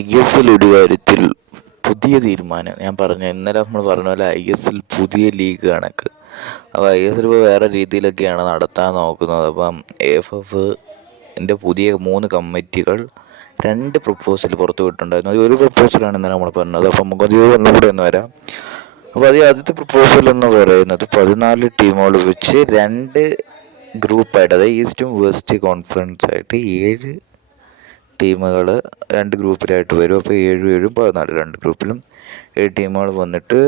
ISL ഒരു കാര്യത്തിൽ പുതിയ തീരുമാനം. ഞാൻ പറഞ്ഞു ഇന്നലെ നമ്മൾ പറഞ്ഞ പോലെ ISL പുതിയ ലീഗ് കണക്ക്. അപ്പോൾ ISL ഇപ്പോൾ വേറെ രീതിയിലൊക്കെയാണ് നടത്താൻ നോക്കുന്നത്. അപ്പം AFF പുതിയ 3 കമ്മിറ്റികൾ 2 പ്രപ്പോസൽ പുറത്തു വിട്ടിട്ടുണ്ടായിരുന്നു. അത് ഒരു പ്രപ്പോസലാണ് ഇന്നലെ നമ്മൾ പറഞ്ഞത്. അപ്പം നമുക്കത് ഒന്നുകൂടെ ഒന്ന് വരാം. അപ്പോൾ ആദ്യത്തെ പ്രപ്പോസൽ എന്ന് പറയുന്നത് 14 ടീമുകൾ വെച്ച് 2 ഗ്രൂപ്പായിട്ട്, അതായത് ഈസ്റ്റും വെസ്റ്റ് കോൺഫറൻസ് ആയിട്ട് 7 ടീമുകൾ 2 ഗ്രൂപ്പിലായിട്ട് വരും. അപ്പോൾ 7 7 14 2 ഗ്രൂപ്പിലും 7 ടീമുകൾ വന്നിട്ട്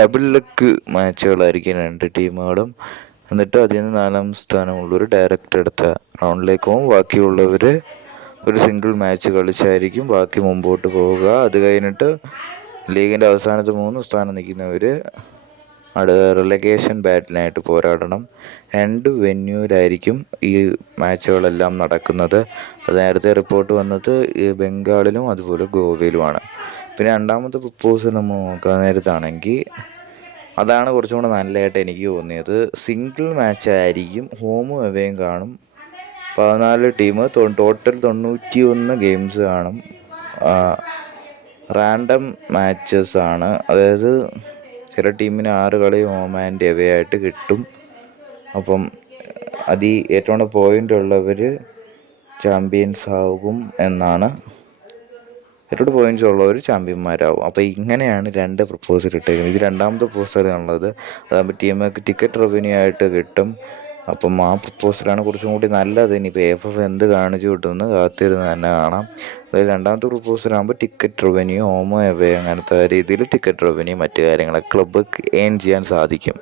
ഡബിൾ ലെഗ് മാച്ചുകളായിരിക്കും 2 ടീമുകളും. എന്നിട്ട് അതിൽ നിന്ന് 4ാം സ്ഥാനമുള്ളവർ ഡയറക്റ്റ് അടുത്ത റൗണ്ടിലേക്ക് പോകും. ബാക്കിയുള്ളവർ ഒരു സിംഗിൾ മാച്ച് കളിച്ചായിരിക്കും ബാക്കി മുമ്പോട്ട് പോവുക. അത് കഴിഞ്ഞിട്ട് ലീഗിൻ്റെ അവസാനത്തെ 3 സ്ഥാനം നിൽക്കുന്നവർ റിലഗേഷൻ ബാറ്റിനായിട്ട് പോരാടണം. 2 വെന്യൂവിലായിരിക്കും ഈ മാച്ചുകളെല്ലാം നടക്കുന്നത്. അത് നേരത്തെ റിപ്പോർട്ട് വന്നത് ബംഗാളിലും അതുപോലെ ഗോവയിലുമാണ്. പിന്നെ രണ്ടാമത്തെ പ്രപ്പോസൽ നമ്മൾ നോക്കാൻ നേരത്താണെങ്കിൽ അതാണ് കുറച്ചും കൂടെ നല്ലതായിട്ട് എനിക്ക് തോന്നിയത്. സിംഗിൾ മാച്ചായിരിക്കും, ഹോമും എവേയും കാണും. 14 ടീം, ടോട്ടൽ 91 ഗെയിംസ് കാണും. റാൻഡം മാച്ചസ് ആണ്, അതായത് ചില ടീമിന് 6 കളി ഹോം ആൻഡ് എവേ ആയിട്ട് കിട്ടും. അപ്പം ഏറ്റവും പോയിൻ്റ് ഉള്ളവർ ചാമ്പ്യൻസ് ആകും എന്നാണ്. ഏറ്റവും പോയിൻറ്റ്സ് ഉള്ളവർ ചാമ്പ്യന്മാരാകും. അപ്പോൾ ഇങ്ങനെയാണ് 2 പ്രപ്പോസൽ ഇട്ടേക്കുന്നത്. ഇത് രണ്ടാമത്തെ പ്രപ്പോസൽ ഉള്ളത്. അതാകുമ്പോൾ ടീമൊക്കെ ടിക്കറ്റ് റവന്യൂ ആയിട്ട് കിട്ടും. അപ്പം ആ പ്രപ്പോസലാണ് കുറച്ചും കൂടി നല്ലത്. ഇനിയിപ്പോൾ AFF എന്ത് കാണിച്ചു കിട്ടുമെന്ന് കാത്തിരുന്ന് തന്നെ കാണാം. അതായത് രണ്ടാമത്തെ പ്രപ്പോസലാകുമ്പോൾ ടിക്കറ്റ് റവന്യൂ, ഹോമോ എവേ അങ്ങനത്തെ രീതിയിൽ ടിക്കറ്റ് റവന്യൂ മറ്റു കാര്യങ്ങളൊക്കെ ക്ലബ്ബ് ഏൺ ചെയ്യാൻ സാധിക്കും.